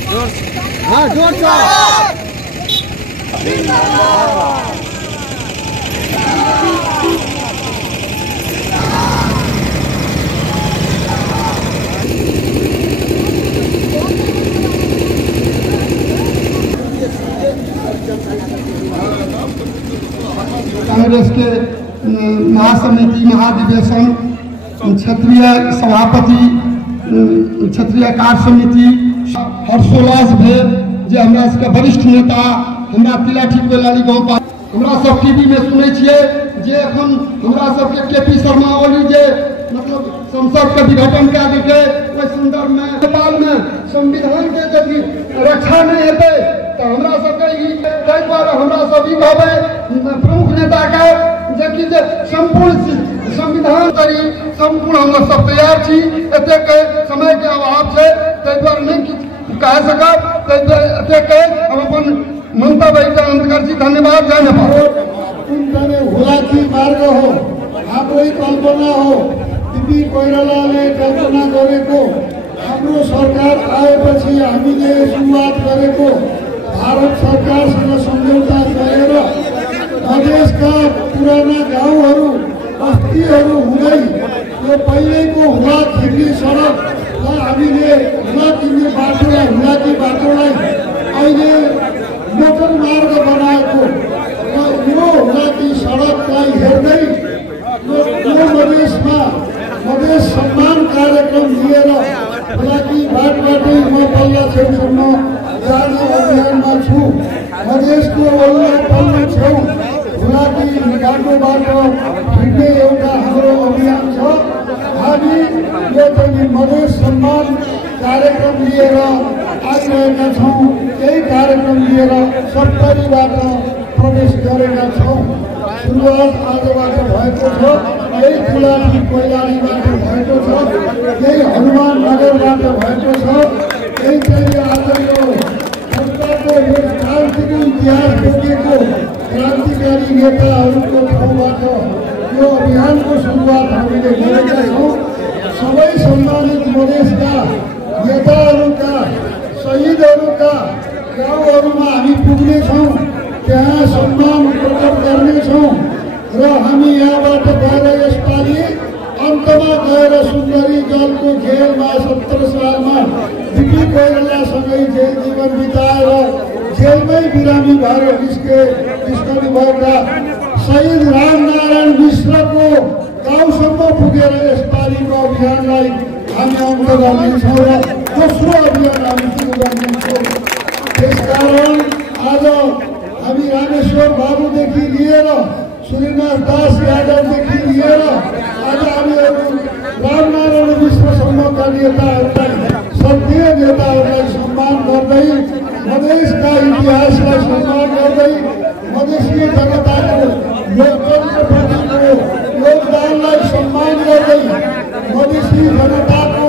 जोर से कांग्रेस के महासमिति महाधिवेशन क्षेत्रीय सभापति क्षेत्रीय कार्य समिति हर्षोल्लास भेल जे हमरा सबके वरिष्ठ नेता हमरा तिलाठी कोइलानी गाँव पर हमरा सब टीवी में सुनै छियै जे एखन हमरा सबके केपी शर्मा ओली जे मतलब संसद के विघटन कए देलकै ओहि संदर्भ में नेपाल में संविधान के यदि रक्षा नहीं हेतै तो हमरा सबके ताहि दुआरे हमरा सब ई कहबै प्रमुख नेता के जेकि जे संपूर्ण संविधान करी संपूर्ण हम सब तैयार छी एतेक समय के अभाव छै ताहि द्वारे नहीं किछु कह सकब ताहि दुआरे एतेक हम अपन मंतव्य अंत कर छी। धन्यवाद। जय नेपाल। हुलाकी मार्ग हो हाम्रो कल्पना हो टिपी कोइरालाले कल्पना गरेको हाम्रो सरकार आएपछि हामीले सुरुवात गरेको भारत सरकारसँग सम्झौता गरेर प्रदेशका पुराना गाउँहरू बस्तीहरू हुँदै यो पहिलेको हुला खिर्की सडकलाई हामीले हुला किन्ने हुलाकी बाटोलाई अहिले मोटर मार्ग बनाएको र यो हुलाकी सडकलाई हेर्दै यो मधेसमा मधेस सम्मान कार्यक्रम लिएर हुलाकी बाटबाटै म पल्ला छेउसम्म जाने अभियानमा छु। मधेसको वल्लो पल्लो छेउ हुलाकी बाटोबाट हिँड्ने एउटा हाम्रो अभियान छ। हामी यो चाहिँ मधेस सम्मान कार्यक्रम लिएर आइरहेका छौँ। यही कार्यक्रम लिएर 70बाट प्रवेश गरेका छौँ। सुरुवात आजबाट भएको छ। यही तिलाठी कोइलानीबाट भएको छ। यही हनुमान नगरबाट भएको छ। यही चाहिँ आज यो संस्थाको यो क्रान्तिको इतिहास बोकेको क्रान्तिकारी नेताहरूको ठाउँबाट यो अभियानको सुरुवात हामीले गरेका छौँ। सबै सम्मानित मधेसका नेताहरूका शहीदहरूका गाउँहरूमा हामी पुग्नेछौँ, त्यहाँ सम्मान प्रकट गर्नेछौँ र हामी यहाँबाट गएर यसपालि अन्तमा गएर सुन्दरी जलको जेलमा 70 सालमा टिपी कोइरालासँगै जेल जीवन बिताएर जेलमै बिरामी भएर निस्कनुभएका शहीद रामनारायण मिश्रको गाउँसम्म पुगेर यसपालिको अभियानलाई हामी अन्त गर्नेछौँ र दोस्रो अभियान हामी सुरु गर्नेछौँ। त्यसकारण आज हामी रामेश्वर बाबुदेखि लिएर सूर्यनाथ दास यादवदेखि लिएर आज हामीहरू रामनारायण मिश्रसम्मका नेताहरूलाई सत्य नेताहरूलाई सम्मान गर्दै मधेसका इतिहासलाई सम्मान गर्दै मधेसी जनताको लोकतन्त्रप्रतिको योगदानलाई सम्मान गर्दै मधेसी जनताको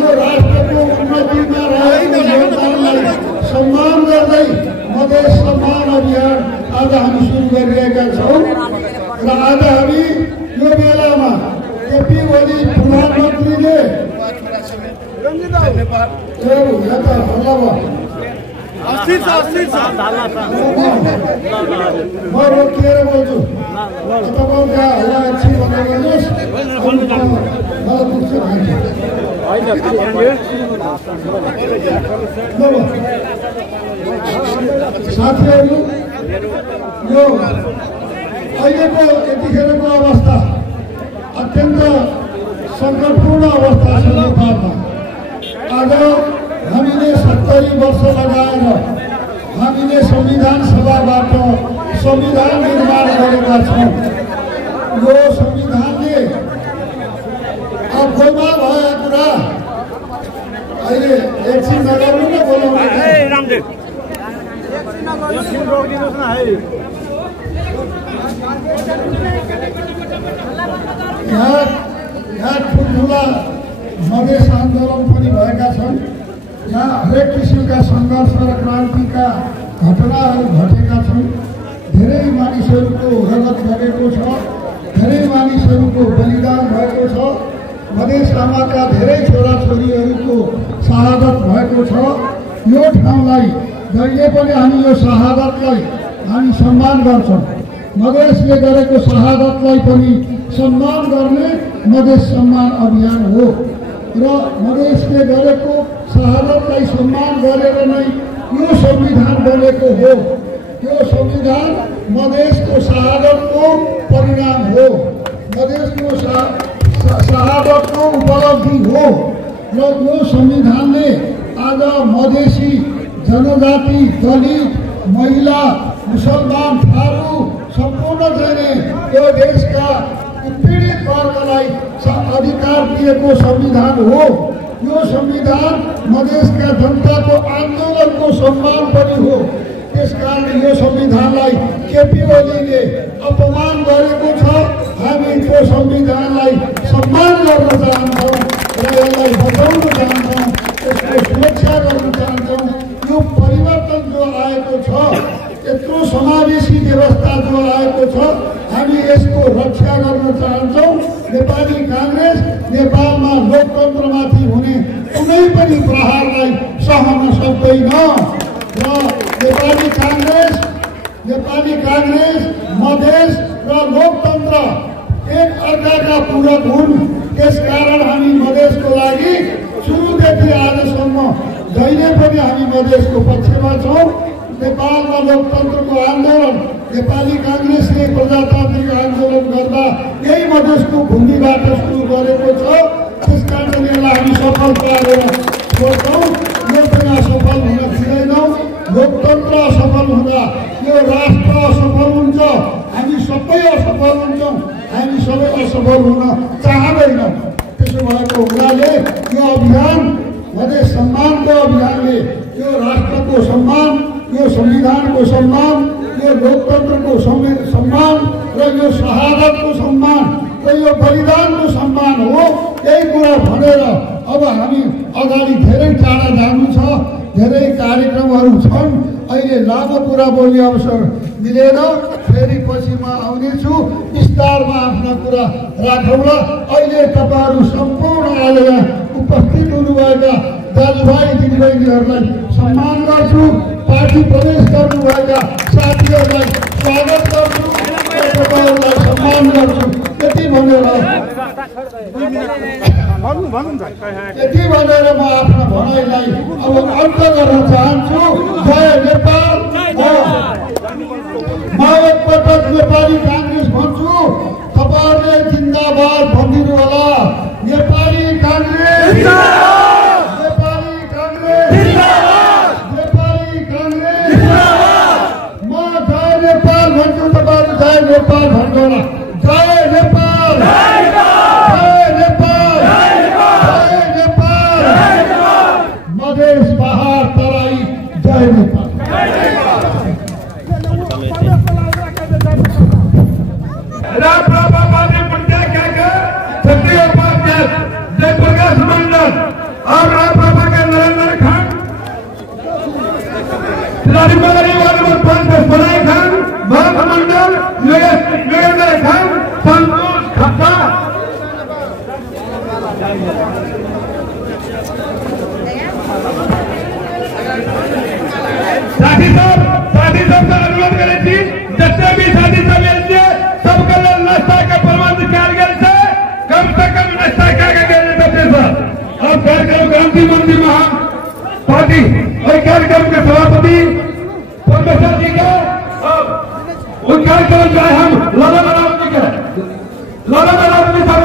यो राष्ट्रको उन्नतिमा रहेको योगदानलाई सम्मान गर्दै मधेस सम्मान अभियान आज हामी सुरु गरिरहेका छौँ। र आज हामी यो बेलामा केपी ओली प्रधानमन्त्रीले म रोकिएर बोल्छु तपाईँको हल्ला एकछिन बनाइदिनुहोस् मलाई पुग्छ साथीहरू। यो अहिलेको यतिखेरको अवस्था अत्यन्त सङ्कटपूर्ण अवस्था छ नेपालमा। आज हामीले 70 वर्ष लगाएर हामीले संविधान सभाबाट संविधान निर्माण गरेका छौँ। यो संविधानले गोलमाल भएका कुरा अहिले एकछिन नगर्नु न बोलाउनु यहाँ ठुल्ठुला मधेस आन्दोलन पनि भएका छन्। यहाँ हरेक किसिमका सङ्घर्ष र क्रान्तिका घटनाहरू घटेका छन्। धेरै मानिसहरूको रगत बगेको छ, धेरै मानिसहरूको बलिदान भएको छ, मधेस आमाका धेरै छोराछोरीहरूको शहादत भएको छ। यो ठाउँलाई जहिले पनि हामी यो शहादतलाई हामी सम्मान गर्छौँ। मधेसले गरेको शहादतलाई पनि सम्मान गर्ने मधेस सम्मान अभियान हो र मधेसले गरेको शहादतलाई सम्मान गरेर नै यो संविधान बनेको हो। यो संविधान मधेसको शहादतको परिणाम हो, मधेसको शहादतको उपलब्धि हो र यो संविधानले आज मधेसी जनजाति, दलित, महिला, मुसलमान, थारू सम्पूर्ण चाहिँ यो देशका पीडित वर्गलाई अधिकार दिएको संविधान हो। यो संविधान मधेसका जनताको आन्दोलनको सम्मान पनि हो। त्यसकारण यो संविधानलाई केपी ओलीले अपमान गरेको छ। हामी त्यो संविधानलाई सम्मान गर्न चाहन्छौँ र यसलाई बचाउन चाहन्छौँ, यसको सुरक्षा गर्न चाहन्छौँ। यो परिवर्तन जो आएको छ, यत्रो समावेशी व्यवस्था जो आएको छ, हामी यसको रक्षा गर्न चाहन्छौँ। नेपाली काङ्ग्रेस नेपालमा लोकतन्त्रमाथि हुने कुनै पनि प्रहारलाई सहन सक्दैन र नेपाली काङ्ग्रेस मधेस र लोकतन्त्र एक अर्काका पूरक हुन्। त्यसकारण हामी मधेसको लागि सुरुदेखि आजसम्म जहिले पनि हामी मधेसको पक्षमा छौँ। नेपालमा लोकतन्त्रको आन्दोलन नेपाली काङ्ग्रेसले प्रजातान्त्रिक आन्दोलन गर्दा यही मधेसको भूमिबाट सुरु गरेको छ। त्यसकारण यसलाई हामी सफल पारेर छोड्छौँ। यो पनि असफल हुन दिँदैनौँ। लोकतन्त्र असफल हुँदा यो राष्ट्र असफल हुन्छ, हामी सबै असफल हुन्छौँ। हामी सबै असफल हुन चाहँदैनौँ। त्यसो भएको हुनाले यो अभियान मधेस सम्मानको अभियानले यो राष्ट्रको सम्मान, यो संविधानको सम्मान, यो लोकतन्त्रको सम्मान र यो शहादतको सम्मान र यो बलिदानको सम्मान हो। यही कुरा भनेर अब हामी अगाडि धेरै टाढा जानु छ। धेरै कार्यक्रमहरू छन्। अहिले लामो कुरा बोल्ने अवसर मिलेन, फेरि पछि म आउनेछु, विस्तारमा आफ्ना कुरा राखौँला। अहिले तपाईँहरू सम्पूर्ण आज यहाँ उपस्थित हुनुभएका दाजुभाइ दिदीबहिनीहरूलाई सम्मान गर्छु। पार्टी प्रवेश गर्नुभएका साथीहरूलाई स्वागत गर्छु र तपाईँहरूलाई सम्मान गर्छु। यति भनेर म आफ्नो भनाइलाई अब अन्त गर्न चाहन्छु। जय नेपाल। म एकपटक नेपाली काङ्ग्रेस भन्छु, तपाईँहरूले जिन्दाबाद भनिदिनु होला। नेपाली काङ्ग्रेस, नेपाली काङ्ग्रेस, नेपाली काङ्ग्रेस। म जय नेपाल भन्छु, तपाईँहरू जय नेपाल भन्नु होला। जय नेपाल, जय नेपाल, जय नेपाल। मधेस, पहाड, तराई, जय नेपाल। राष्ट्रवादी मुद्दा क्या क्षत्रिय उपाध्याय जयप्रकाश मंडल और राष्ट्रपा के नरेंद्र खान, बनाई खान, भरत मंडल, योगेंद्र खान, संतोष खट्टा। साथी सब अनुरोध करे थी, जितने भी साथी सब सबके लिए नाश्ता का प्रबंध किया गया है। कम से कम नाश्ता क्या गया अब कार्यक्रम गांधी मंदिर महा पार्टी और कार्यक्रम के सभापति प्रोफेसर जी का उन कार्यक्रम का हम लाला जी का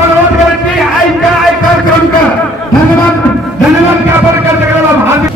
अनुरोध करेंगे। आई कार्यक्रम का धन्यवाद ज्ञापन करते हामी